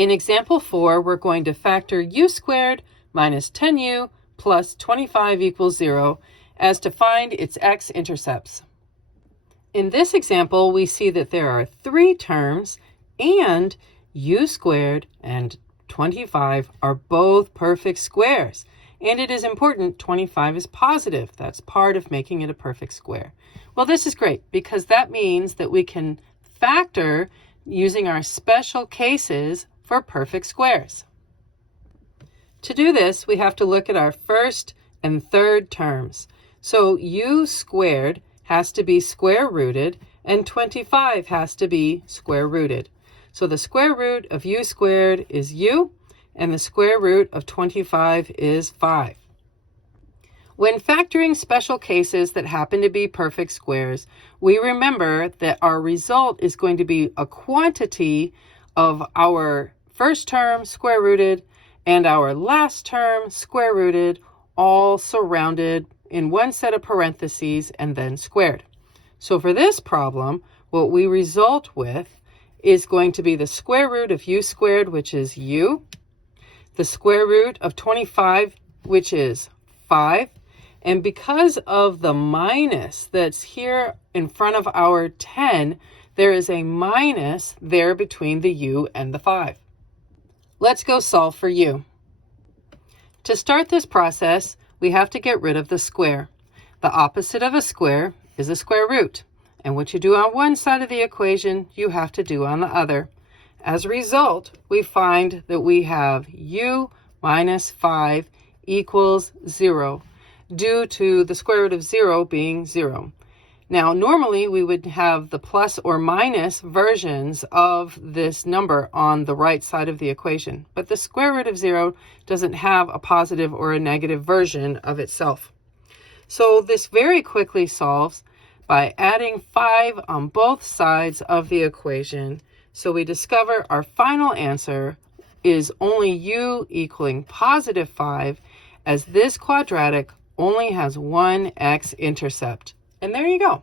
In example 4, we're going to factor u squared minus 10u plus 25 equals 0 as to find its x-intercepts. In this example, we see that there are 3 terms and u squared and 25 are both perfect squares. And it is important 25 is positive. That's part of making it a perfect square. Well, this is great because that means that we can factor using our special cases for perfect squares. To do this, we have to look at our first and third terms. So u squared has to be square rooted and 25 has to be square rooted. So the square root of u squared is u and the square root of 25 is 5. When factoring special cases that happen to be perfect squares, we remember that our result is going to be a quantity of our first term square rooted and our last term square rooted, all surrounded in one set of parentheses and then squared. So for this problem, what we result with is going to be the square root of u squared, which is u, the square root of 25, which is 5, and because of the minus that's here in front of our 10, there is a minus there between the u and the 5. Let's go solve for u. To start this process, we have to get rid of the square. The opposite of a square is a square root, and what you do on one side of the equation, you have to do on the other. As a result, we find that we have u minus 5 equals 0, due to the square root of 0 being 0. Now, normally we would have the plus or minus versions of this number on the right side of the equation, but the square root of 0 doesn't have a positive or a negative version of itself. So this very quickly solves by adding 5 on both sides of the equation. So we discover our final answer is only u equaling positive 5, as this quadratic only has one x-intercept. And there you go.